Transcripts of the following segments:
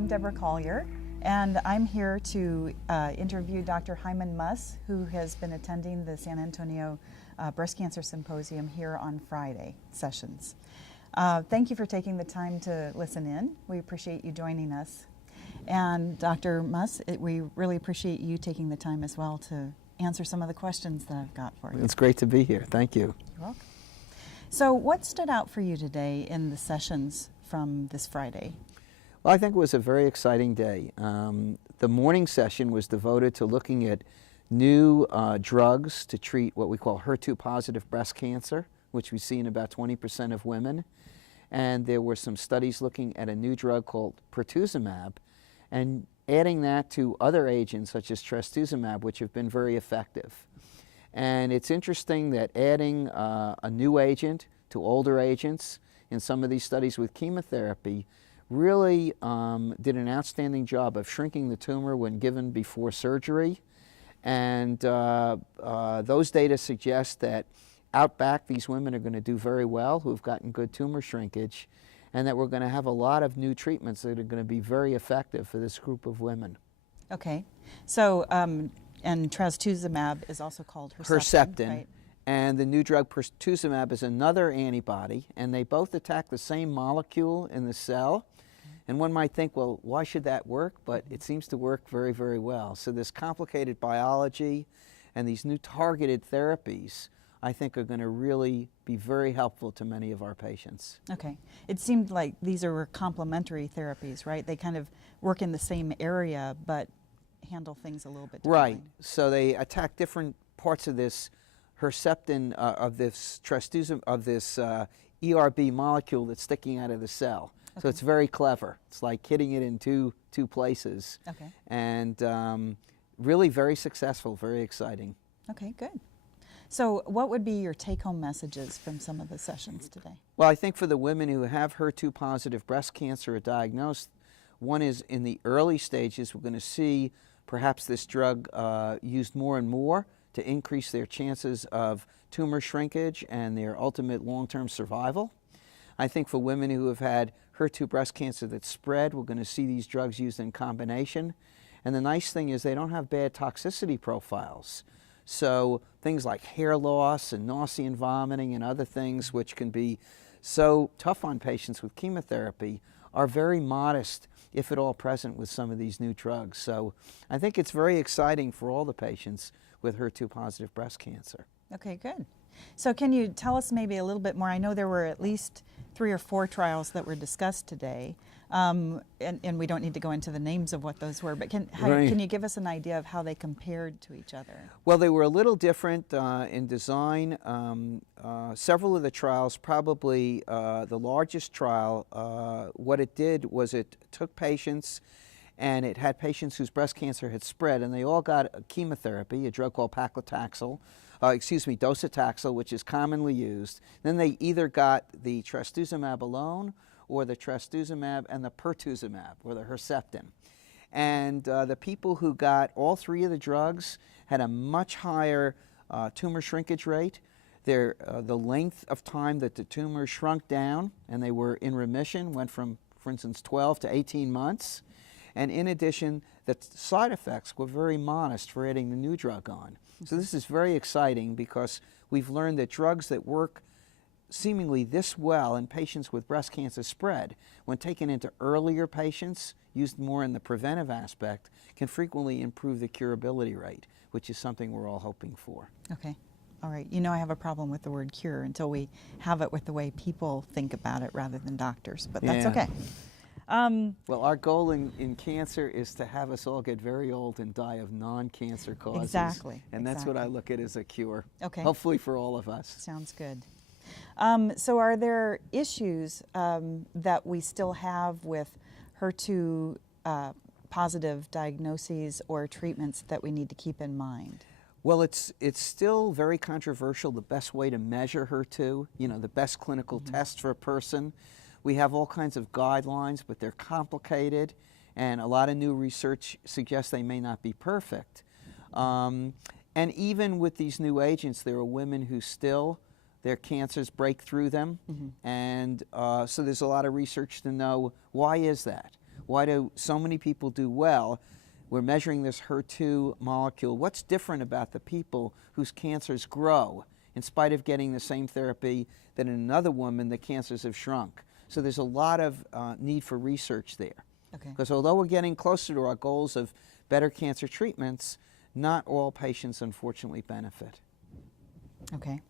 I'm Deborah Collyar, and I'm here to interview Dr. Hyman Muss, who has been attending the San Antonio Breast Cancer Symposium here on Friday sessions. Thank you for taking the time to listen in. We appreciate you joining us. And Dr. Muss, we really appreciate you taking the time as well to answer some of the questions that I've got for you. It's great to be here. Thank you. You're welcome. So what stood out for you today in the sessions from this Friday? Well, I think it was a very exciting day. The morning session was devoted to looking at new drugs to treat what we call HER2-positive breast cancer, which we see in about 20% of women. And there were some studies looking at a new drug called pertuzumab and adding that to other agents such as trastuzumab, which have been very effective. And it's interesting that adding a new agent to older agents in some of these studies with chemotherapy really did an outstanding job of shrinking the tumor when given before surgery. And those data suggest that out back these women are going to do very well who've gotten good tumor shrinkage, and that we're going to have a lot of new treatments that are going to be very effective for this group of women. Okay. So, and trastuzumab is also called Herceptin, right? And the new drug pertuzumab is another antibody, and they both attack the same molecule in the cell. And one might think, well, why should that work? But it seems to work very, very well. So this complicated biology and these new targeted therapies, I think, are going to really be very helpful to many of our patients. Okay. It seemed like these are complementary therapies, right? They kind of work in the same area, but handle things a little bit differently. Right. So they attack different parts of this Herceptin, of this trastuzumab, of this ERB molecule that's sticking out of the cell. Okay. So it's very clever. It's like hitting it in two places. Okay. And really very successful, very exciting. Okay, good. So what would be your take-home messages from some of the sessions today? Well, I think for the women who have HER2-positive breast cancer or diagnosed, one is in the early stages, we're going to see perhaps this drug used more and more to increase their chances of tumor shrinkage and their ultimate long-term survival. I think for women who have had HER2 breast cancer that's spread, we're going to see these drugs used in combination. And the nice thing is they don't have bad toxicity profiles. So things like hair loss and nausea and vomiting and other things which can be so tough on patients with chemotherapy are very modest, if at all present, with some of these new drugs. So I think it's very exciting for all the patients with HER2-positive breast cancer. Okay, good. So can you tell us maybe a little bit more? I know there were at least 3 or 4 trials that were discussed today, and we don't need to go into the names of what those were, but can you give us an idea of how they compared to each other? Well, they were a little different in design. Several of the trials, probably the largest trial, what it did was it took patients and it had patients whose breast cancer had spread, and they all got a chemotherapy, a drug called docetaxel, which is commonly used. Then they either got the trastuzumab alone or the trastuzumab and the pertuzumab, or the Herceptin. And the people who got all 3 of the drugs had a much higher tumor shrinkage rate. The length of time that the tumor shrunk down and they were in remission went from, for instance, 12 to 18 months. And in addition, the side effects were very modest for adding the new drug on. So this is very exciting because we've learned that drugs that work seemingly this well in patients with breast cancer spread, when taken into earlier patients, used more in the preventive aspect, can frequently improve the curability rate, which is something we're all hoping for. Okay. All right. You know, I have a problem with the word cure until we have it with the way people think about it rather than doctors, but that's okay. Well, our goal in cancer is to have us all get very old and die of non-cancer causes. Exactly. And that's what I look at as a cure. Okay. Hopefully for all of us. Sounds good. So are there issues that we still have with HER2 positive diagnoses or treatments that we need to keep in mind? Well, it's still very controversial, the best way to measure HER2, the best clinical test for a person. We have all kinds of guidelines, but they're complicated, and a lot of new research suggests they may not be perfect. And even with these new agents, there are women who still, their cancers break through them, and so there's a lot of research to know, why is that? Why do so many people do well? We're measuring this HER2 molecule. What's different about the people whose cancers grow in spite of getting the same therapy that in another woman the cancers have shrunk? So there's a lot of need for research there. Okay. Because although we're getting closer to our goals of better cancer treatments, not all patients unfortunately benefit. Okay.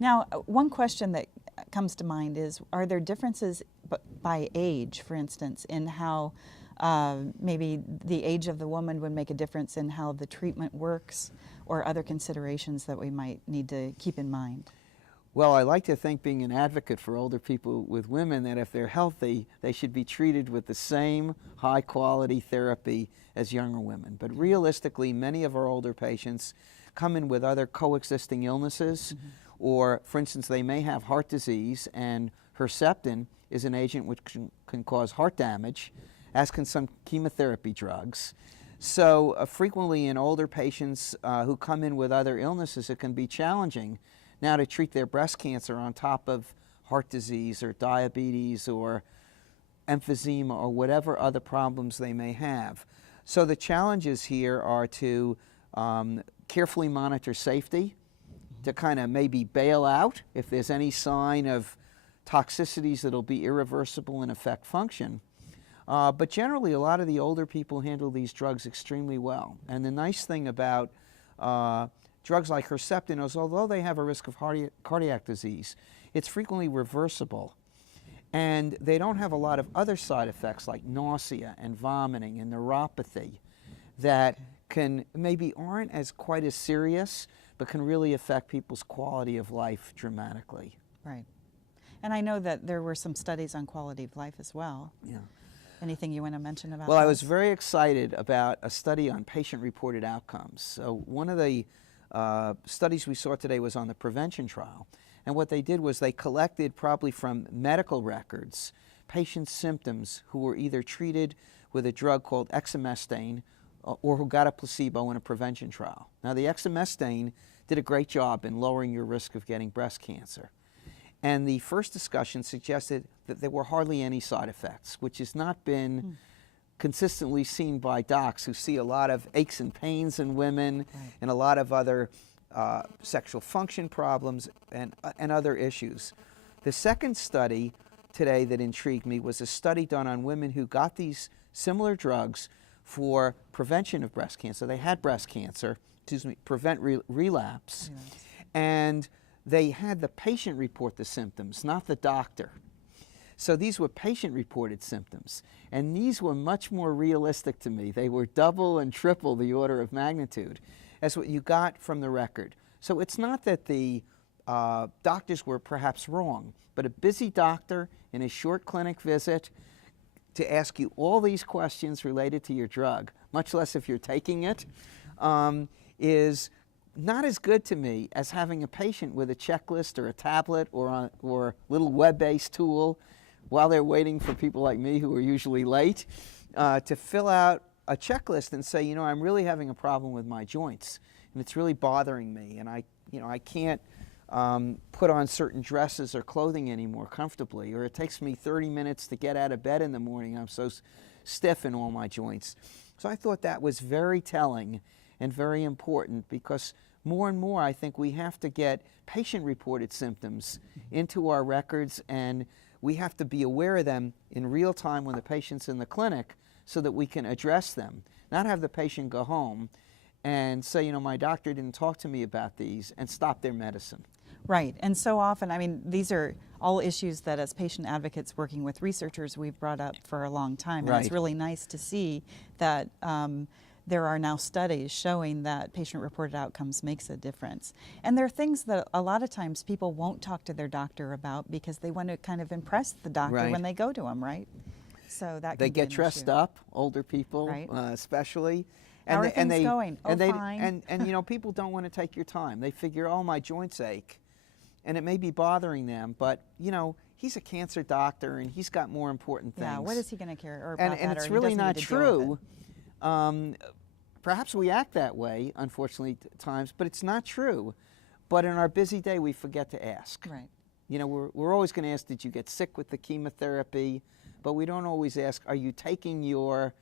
Now, one question that comes to mind is, are there differences by age, for instance, in how maybe the age of the woman would make a difference in how the treatment works, or other considerations that we might need to keep in mind? Well, I like to think, being an advocate for older people with women, that if they're healthy, they should be treated with the same high-quality therapy as younger women. But realistically, many of our older patients come in with other coexisting illnesses, or, for instance, they may have heart disease, and Herceptin is an agent which can cause heart damage, as can some chemotherapy drugs. So frequently in older patients who come in with other illnesses, it can be challenging now to treat their breast cancer on top of heart disease or diabetes or emphysema or whatever other problems they may have. So the challenges here are to carefully monitor safety, to kind of maybe bail out if there's any sign of toxicities that'll be irreversible and affect function. But generally, a lot of the older people handle these drugs extremely well. And the nice thing about drugs like Herceptin is, although they have a risk of cardiac disease, it's frequently reversible. And they don't have a lot of other side effects like nausea and vomiting and neuropathy that can maybe aren't as quite as serious, but can really affect people's quality of life dramatically. Right. And I know that there were some studies on quality of life as well. Yeah. Anything you want to mention about Well, those? I was very excited about a study on patient-reported outcomes. So one of the studies we saw today was on the prevention trial. And what they did was they collected, probably from medical records, patients' symptoms who were either treated with a drug called exemestane or who got a placebo in a prevention trial. Now, the exemestane did a great job in lowering your risk of getting breast cancer. And the first discussion suggested that there were hardly any side effects, which has not been consistently seen by docs who see a lot of aches and pains in women and a lot of other sexual function problems and other issues. The second study today that intrigued me was a study done on women who got these similar drugs for prevention of breast cancer. They had breast cancer, prevent relapse, and they had the patient report the symptoms, not the doctor. So these were patient-reported symptoms, and these were much more realistic to me. They were double and triple the order of magnitude as what you got from the record. So it's not that the doctors were perhaps wrong, but a busy doctor in a short clinic visit to ask you all these questions related to your drug, much less if you're taking it, is not as good to me as having a patient with a checklist or a tablet or a little web-based tool while they're waiting for people like me who are usually late to fill out a checklist and say, you know, I'm really having a problem with my joints and it's really bothering me, and I can't put on certain dresses or clothing anymore comfortably, or it takes me 30 minutes to get out of bed in the morning. I'm so stiff in all my joints. So I thought that was very telling and very important, because more and more I think we have to get patient-reported symptoms into our records, and we have to be aware of them in real time when the patient's in the clinic so that we can address them. Not have the patient go home and say, you know, my doctor didn't talk to me about these, and stop their medicine. Right, and so often, I mean, these are all issues that as patient advocates working with researchers we've brought up for a long time. And it's really nice to see that there are now studies showing that patient-reported outcomes makes a difference. And there are things that a lot of times people won't talk to their doctor about because they want to kind of impress the doctor when they go to them, right? So that they get dressed up, older people especially. How are things going? Fine. And you know, people don't want to take your time. They figure, oh, my joints ache, and it may be bothering them, but you know, he's a cancer doctor and he's got more important things. Yeah, what is he going to care about and it's really not true. Perhaps we act that way, unfortunately, at times, but it's not true. But in our busy day, we forget to ask. Right. You know, we're always going to ask, did you get sick with the chemotherapy? but we don't always ask, are you taking your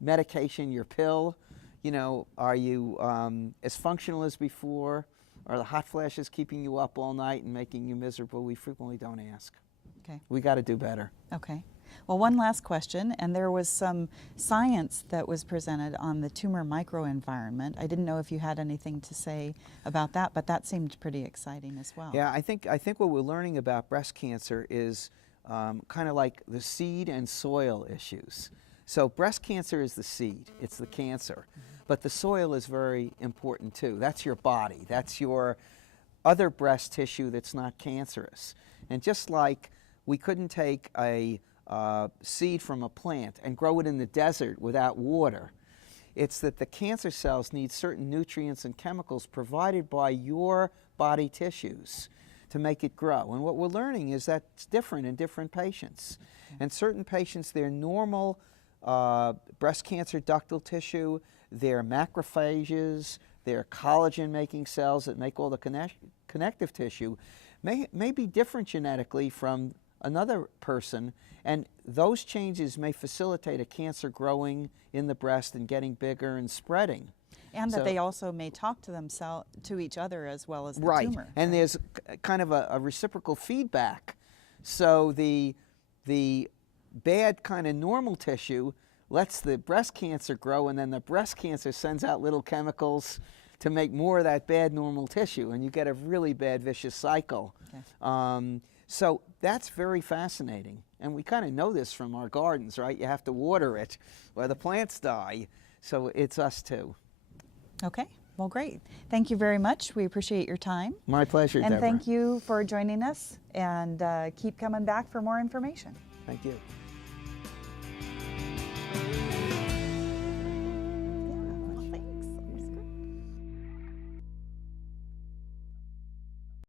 medication, your pill? You know, are you as functional as before? Are the hot flashes keeping you up all night and making you miserable? We frequently don't ask. Okay. We got to do better. Okay. Well, one last question, and there was some science that was presented on the tumor microenvironment. I didn't know if you had anything to say about that, but that seemed pretty exciting as well. Yeah, I think what we're learning about breast cancer is kind of like the seed and soil issues. So breast cancer is the seed, it's the cancer, but the soil is very important too. That's your body, that's your other breast tissue that's not cancerous. And just like we couldn't take a seed from a plant and grow it in the desert without water, it's that the cancer cells need certain nutrients and chemicals provided by your body tissues to make it grow. And what we're learning is that it's different in different patients. And certain patients, their normal breast cancer ductal tissue, their macrophages, their collagen-making cells that make all the connective tissue may be different genetically from another person, and those changes may facilitate a cancer growing in the breast and getting bigger and spreading. And that they also may talk to themselves, to each other as well as the right. tumor. And there's kind of a reciprocal feedback. So the bad kind of normal tissue lets the breast cancer grow, and then the breast cancer sends out little chemicals to make more of that bad normal tissue, and you get a really bad vicious cycle. Okay. So that's very fascinating, and we kind of know this from our gardens, right? You have to water it or the plants die, so it's us too. Okay, well, great. Thank you very much. We appreciate your time. My pleasure, and Deborah. Thank you for joining us, and keep coming back for more information. Thank you.